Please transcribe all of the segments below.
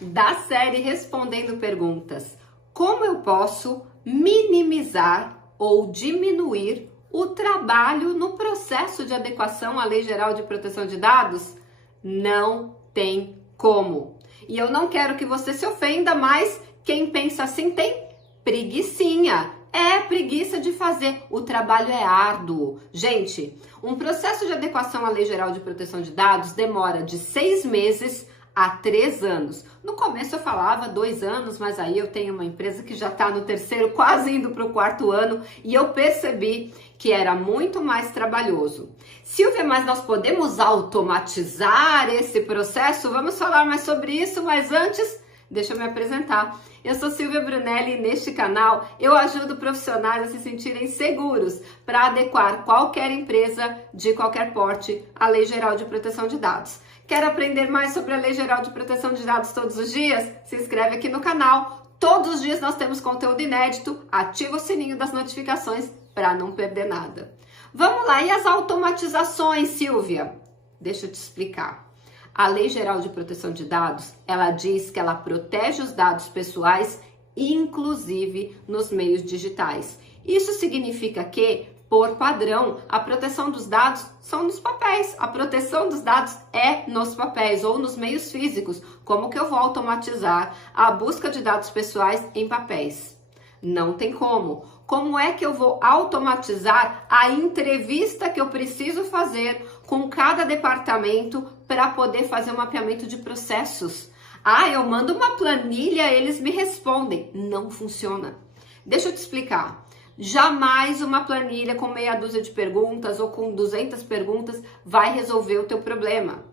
da série Respondendo Perguntas. Como eu posso minimizar ou diminuir o trabalho no processo de adequação à Lei Geral de Proteção de Dados? Não tem como. E eu não quero que você se ofenda, mas quem pensa assim tem preguicinha. É preguiça de fazer. O trabalho é árduo. Gente, um processo de adequação à Lei Geral de Proteção de Dados demora de 6 meses a 3 anos. No começo eu falava 2 anos, mas aí eu tenho uma empresa que já está no terceiro, quase indo para o 4º ano, e eu percebi que era muito mais trabalhoso. Silvia, mas nós podemos automatizar esse processo? Vamos falar mais sobre isso, mas antes, deixa eu me apresentar. Eu sou Silvia Brunelli e neste canal eu ajudo profissionais a se sentirem seguros para adequar qualquer empresa de qualquer porte à Lei Geral de Proteção de Dados. Quer aprender mais sobre a Lei Geral de Proteção de Dados todos os dias? Se inscreve aqui no canal. Todos os dias nós temos conteúdo inédito. Ativa o sininho das notificações para não perder nada. Vamos lá, e as automatizações, Silvia? Deixa eu te explicar. A Lei Geral de Proteção de Dados, ela diz que ela protege os dados pessoais, inclusive nos meios digitais. Isso significa que, por padrão, a proteção dos dados são nos papéis. A proteção dos dados é nos papéis ou nos meios físicos. Como que eu vou automatizar a busca de dados pessoais em papéis? Não tem como. Como é que eu vou automatizar a entrevista que eu preciso fazer com cada departamento para poder fazer um mapeamento de processos? Ah, eu mando uma planilha, eles me respondem. Não funciona. Deixa eu te explicar. Jamais uma planilha com meia dúzia de perguntas ou com 200 perguntas vai resolver o teu problema.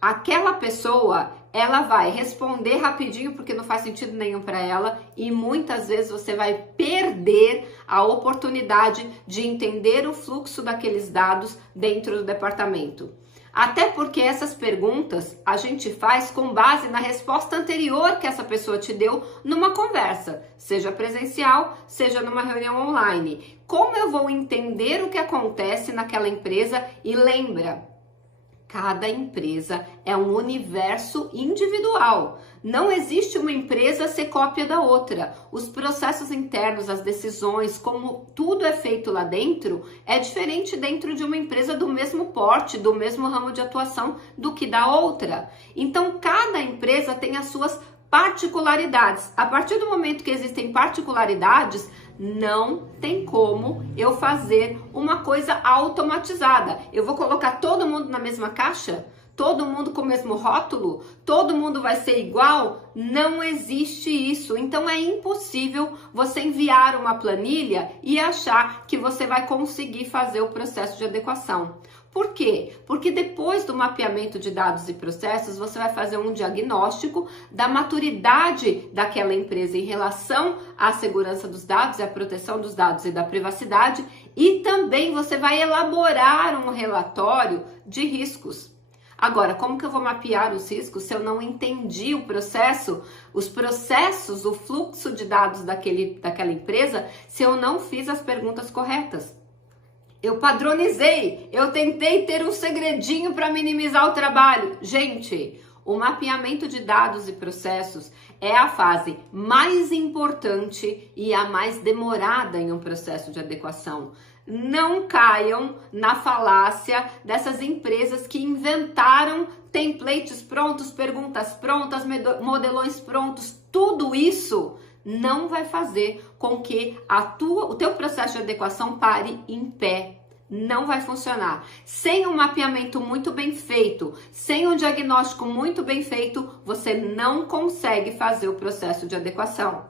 Aquela pessoa, ela vai responder rapidinho porque não faz sentido nenhum para ela e muitas vezes você vai perder a oportunidade de entender o fluxo daqueles dados dentro do departamento. Até porque essas perguntas a gente faz com base na resposta anterior que essa pessoa te deu numa conversa, seja presencial, seja numa reunião online. Como eu vou entender o que acontece naquela empresa? E lembra, cada empresa é um universo individual. Não existe uma empresa ser cópia da outra. Os processos internos, as decisões, como tudo é feito lá dentro, é diferente dentro de uma empresa do mesmo porte, do mesmo ramo de atuação do que da outra. Então, cada empresa tem as suas particularidades. A partir do momento que existem particularidades, não tem como eu fazer uma coisa automatizada. Eu vou colocar todo mundo na mesma caixa? Todo mundo com o mesmo rótulo? Todo mundo vai ser igual? Não existe isso. Então é impossível você enviar uma planilha e achar que você vai conseguir fazer o processo de adequação. Por quê? Porque depois do mapeamento de dados e processos, você vai fazer um diagnóstico da maturidade daquela empresa em relação à segurança dos dados, à proteção dos dados e da privacidade, e também você vai elaborar um relatório de riscos. Agora, como que eu vou mapear os riscos se eu não entendi o processo, os processos, o fluxo de dados daquela empresa, se eu não fiz as perguntas corretas? Eu padronizei, eu tentei ter um segredinho para minimizar o trabalho. Gente, o mapeamento de dados e processos é a fase mais importante e a mais demorada em um processo de adequação. Não caiam na falácia dessas empresas que inventaram templates prontos, perguntas prontas, modelões prontos. Tudo isso não vai fazer com que o teu processo de adequação pare em pé. Não vai funcionar. Sem um mapeamento muito bem feito, sem um diagnóstico muito bem feito, você não consegue fazer o processo de adequação.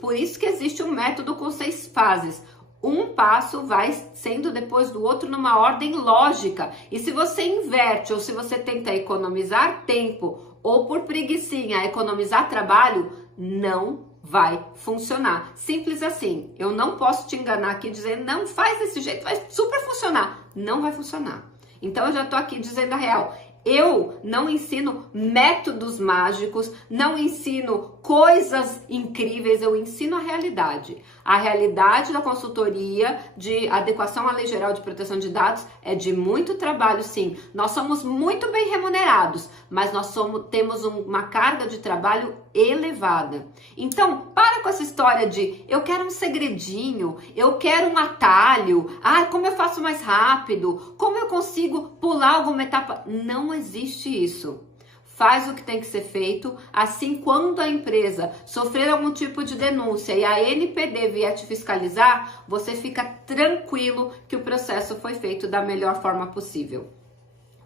Por isso que existe um método com 6 fases. Um passo vai sendo depois do outro numa ordem lógica. E se você inverte ou se você tenta economizar tempo ou por preguicinha economizar trabalho, não vai funcionar. Simples assim. Eu não posso te enganar aqui dizendo, não, faz desse jeito, vai super funcionar. Não vai funcionar. Então eu já tô aqui dizendo a real. Eu não ensino métodos mágicos, não ensino coisas incríveis, eu ensino a realidade. A realidade da consultoria de adequação à Lei Geral de Proteção de Dados é de muito trabalho, sim. Nós somos muito bem remunerados, mas nós temos uma carga de trabalho elevada. Então, para com essa história de eu quero um segredinho, eu quero um atalho, como eu faço mais rápido, como eu consigo pular alguma etapa. Não existe isso. Faz o que tem que ser feito, assim quando a empresa sofrer algum tipo de denúncia e a NPD vier te fiscalizar, você fica tranquilo que o processo foi feito da melhor forma possível.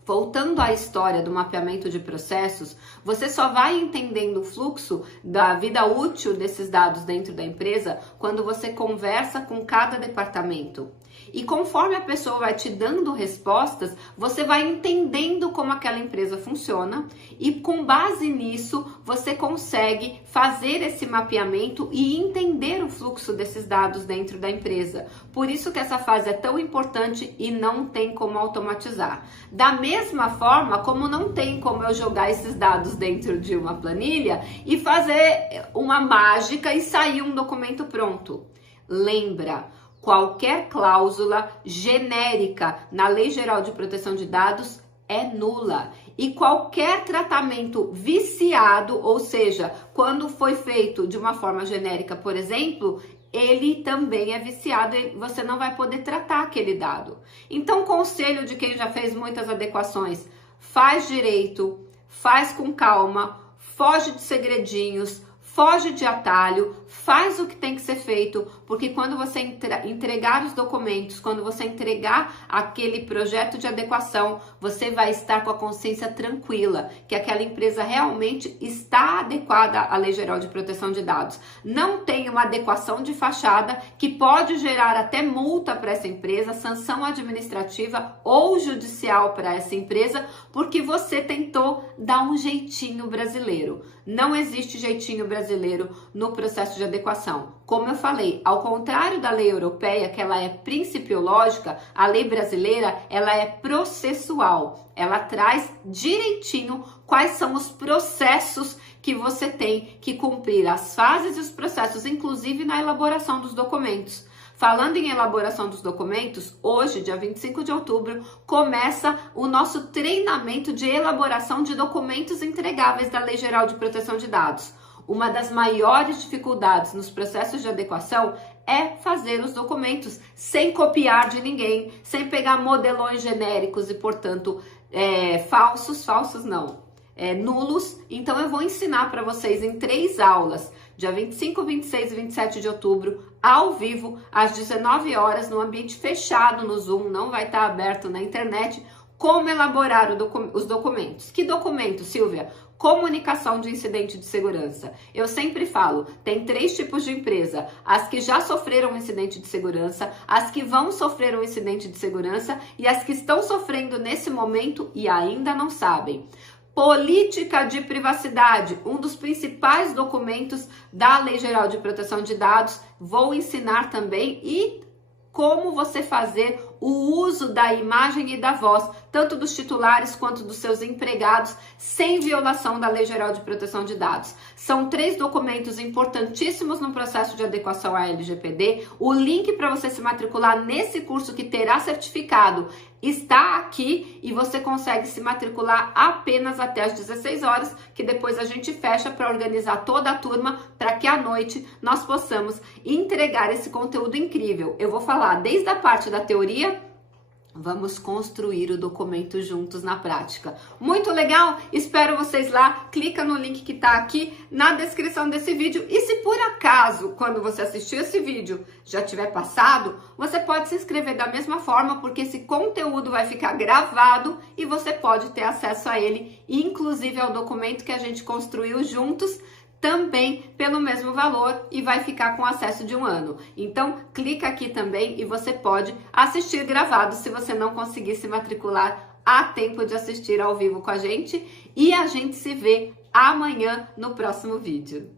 Voltando à história do mapeamento de processos, você só vai entendendo o fluxo da vida útil desses dados dentro da empresa quando você conversa com cada departamento. E conforme a pessoa vai te dando respostas, você vai entendendo como aquela empresa funciona e com base nisso você consegue fazer esse mapeamento e entender o fluxo desses dados dentro da empresa. Por isso que essa fase é tão importante e não tem como automatizar. Da mesma forma como não tem como eu jogar esses dados dentro de uma planilha e fazer uma mágica e sair um documento pronto. Lembra, qualquer cláusula genérica na Lei Geral de Proteção de Dados é nula. E qualquer tratamento viciado, ou seja, quando foi feito de uma forma genérica, por exemplo, ele também é viciado e você não vai poder tratar aquele dado. Então, conselho de quem já fez muitas adequações: faz direito, faz com calma, foge de segredinhos, foge de atalho, faz o que tem que ser feito, porque quando você entregar os documentos, quando você entregar aquele projeto de adequação, você vai estar com a consciência tranquila, que aquela empresa realmente está adequada à Lei Geral de Proteção de Dados. Não tem uma adequação de fachada que pode gerar até multa para essa empresa, sanção administrativa ou judicial para essa empresa, porque você tentou dar um jeitinho brasileiro. Não existe jeitinho brasileiro no processo de adequação. Como eu falei, ao contrário da lei europeia, que ela é principiológica, a lei brasileira, ela é processual. Ela traz direitinho quais são os processos que você tem que cumprir, as fases e os processos, inclusive na elaboração dos documentos. Falando em elaboração dos documentos, hoje, dia 25 de outubro, começa o nosso treinamento de elaboração de documentos entregáveis da Lei Geral de Proteção de Dados. Uma das maiores dificuldades nos processos de adequação é fazer os documentos sem copiar de ninguém, sem pegar modelões genéricos e, portanto, nulos. Então, eu vou ensinar para vocês em 3 aulas, dia 25, 26 e 27 de outubro, ao vivo, às 19 horas, no ambiente fechado no Zoom, não vai estar aberto na internet, como elaborar os documentos. Que documento, Silvia? Comunicação de incidente de segurança. Eu sempre falo, tem 3 tipos de empresa: as que já sofreram um incidente de segurança, as que vão sofrer um incidente de segurança e as que estão sofrendo nesse momento e ainda não sabem. Política de privacidade, um dos principais documentos da Lei Geral de Proteção de Dados. Vou ensinar também e como você fazer o uso da imagem e da voz, tanto dos titulares quanto dos seus empregados, sem violação da Lei Geral de Proteção de Dados. São 3 documentos importantíssimos no processo de adequação à LGPD. O link para você se matricular nesse curso, que terá certificado, está aqui e você consegue se matricular apenas até às 16 horas, que depois a gente fecha para organizar toda a turma, para que à noite nós possamos entregar esse conteúdo incrível. Eu vou falar desde a parte da teoria. Vamos construir o documento juntos na prática. Muito legal? Espero vocês lá. Clica no link que está aqui na descrição desse vídeo. E se por acaso, quando você assistir esse vídeo, já tiver passado, você pode se inscrever da mesma forma, porque esse conteúdo vai ficar gravado e você pode ter acesso a ele, inclusive ao documento que a gente construiu juntos, também pelo mesmo valor, e vai ficar com acesso de 1 ano. Então, clica aqui também e você pode assistir gravado se você não conseguir se matricular a tempo de assistir ao vivo com a gente. E a gente se vê amanhã no próximo vídeo.